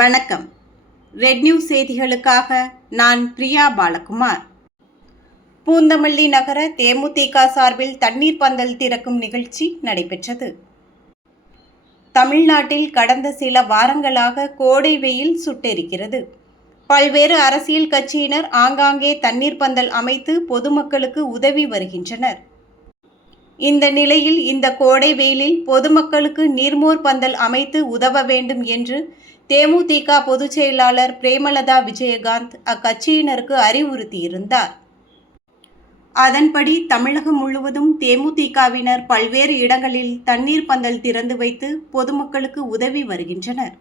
வணக்கம். Red news செய்திகளுக்காக நான் பிரியா பாலகுமார். பூந்தமல்லி நகர தேமுதிக சார்பில் தண்ணீர் பந்தல் திறக்கும் நிகழ்ச்சி நடைபெற்றது. தமிழ்நாட்டில் கடந்த சில வாரங்களாக கோடை வெயில் சுட்டெரிக்கிறது. பல்வேறு அரசியல் கட்சியினர் ஆங்காங்கே தண்ணீர் பந்தல் அமைத்து பொதுமக்களுக்கு உதவி வருகின்றனர். இந்த நிலையில் இந்த கோடை வெயிலில் பொதுமக்களுக்கு நீர்மோர் பந்தல் அமைத்து உதவ வேண்டும் என்று தேமுதிக பொதுச் செயலாளர் பிரேமலதா விஜயகாந்த் அக்கட்சியினருக்கு அறிவுறுத்தியிருந்தார். அதன்படி தமிழகம் முழுவதும் தேமுதிகவினர் பல்வேறு இடங்களில் தண்ணீர் பந்தல் திறந்து வைத்து பொதுமக்களுக்கு உதவி வருகின்றனர்.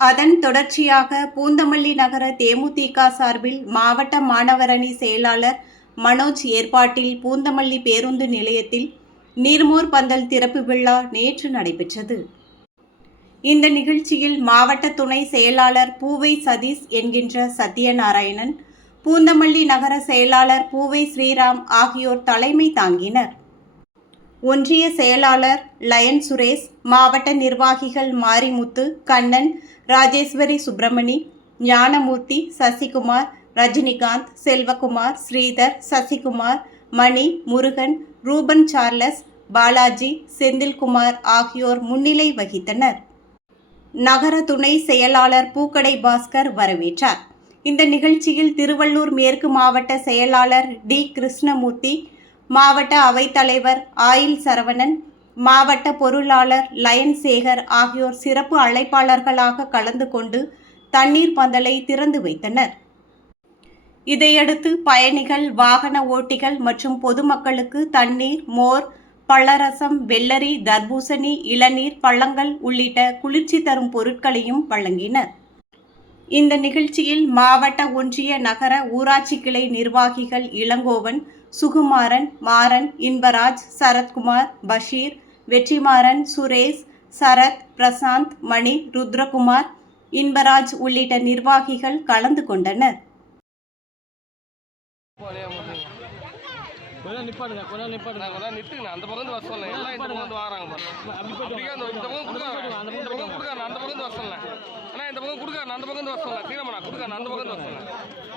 அதன் தொடர்ச்சியாக பூந்தமல்லி நகர தேமுதிக சார்பில் மாவட்ட மாணவரணி செயலாளர் மனோஜ் ஏற்பாட்டில் பூந்தமல்லி பேருந்து நிலையத்தில் நீர்மோர் பந்தல் திறப்பு விழா நேற்று நடைபெற்றது. இந்த நிகழ்ச்சியில் மாவட்ட துணை செயலாளர் பூவை சதீஷ் என்கின்ற சத்யநாராயணன் பூந்தமல்லி நகர செயலாளர் பூவை ஸ்ரீராம் ஆகியோர் தலைமை தாங்கினர். ஒன்றிய செயலாளர் லயன் சுரேஷ் மாவட்ட நிர்வாகிகள் மாரிமுத்து கண்ணன் ராஜேஸ்வரி சுப்பிரமணி ஞானமூர்த்தி சசிகுமார் ரஜினிகாந்த் செல்வகுமார் ஸ்ரீதர் சசிகுமார் மணி முருகன் ரூபன் சார்லஸ் பாலாஜி செந்தில்குமார் ஆகியோர் முன்னிலை வகித்தனர். நகர துணை செயலாளர் பூக்கடை பாஸ்கர் வரவேற்றார். இந்த நிகழ்ச்சியில் திருவள்ளூர் மேற்கு மாவட்ட செயலாளர் டி. கிருஷ்ணமூர்த்தி மாவட்ட அவைத்தலைவர் ஆயில் சரவணன் மாவட்ட பொருளாளர் லயன் சேகர் ஆகியோர் சிறப்பு அழைப்பாளர்களாக கலந்து கொண்டு தண்ணீர் பந்தலை திறந்து வைத்தனர். இதையடுத்து பயணிகள் வாகன ஓட்டிகள் மற்றும் பொதுமக்களுக்கு தண்ணீர் மோர் பழரசம் வெள்ளரி தர்பூசணி இளநீர் பழங்கள் உள்ளிட்ட குளிர்ச்சி தரும் பொருட்களையும் வழங்கினர். இந்த நிகழ்ச்சியில் மாவட்ட ஒன்றிய நகர ஊராட்சி கிளை நிர்வாகிகள் இளங்கோவன் சுகுமாரன் மாறன் இன்பராஜ் சரத்குமார் பஷீர் வெற்றிமாறன் சுரேஷ் சரத் பிரசாந்த் மணி ருத்ரகுமார் இன்பராஜ் உள்ளிட்ட நிர்வாகிகள் கலந்து கொண்டனர். கொஞ்சம் நிப்பாடுங்க கொஞ்சம் நிப்பாடுங்க கொஞ்சம் நிறுத்துங்கண்ணா அந்த பக்கம் வர சொல்லல எல்லாம் இந்த பக்கம் வராங்க பாருங்க. அப்படியே அந்த இந்த பக்கம் கொடுக்க இந்த பக்கம் கொடுக்க நான் அந்த பக்கம் வர சொல்லல அண்ணா இந்த பக்கம் கொடுக்க நான் அந்த பக்கம் வர சொல்லல சீரமண்ணா கொடுக்க நான் அந்த பக்கம் வர சொல்லல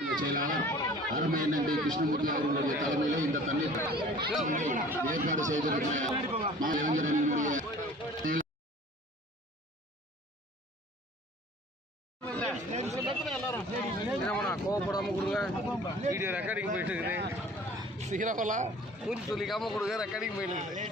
செயலாளர் அருமை நன்றி கிருஷ்ணமூர்த்தி அவர்களுடைய இந்த தண்ணீர் ஏற்பாடு செய்திருக்கிற மா கோவப்படாம கொடுங்க. வீடியோ ரெக்கார்டிங் போயிட்டு இருக்குது. சீரமெல்லாம் மூஞ்சி சொல்லிக்காம கொடுங்க ரெக்கார்டிங் போயிட்டு இருக்குது.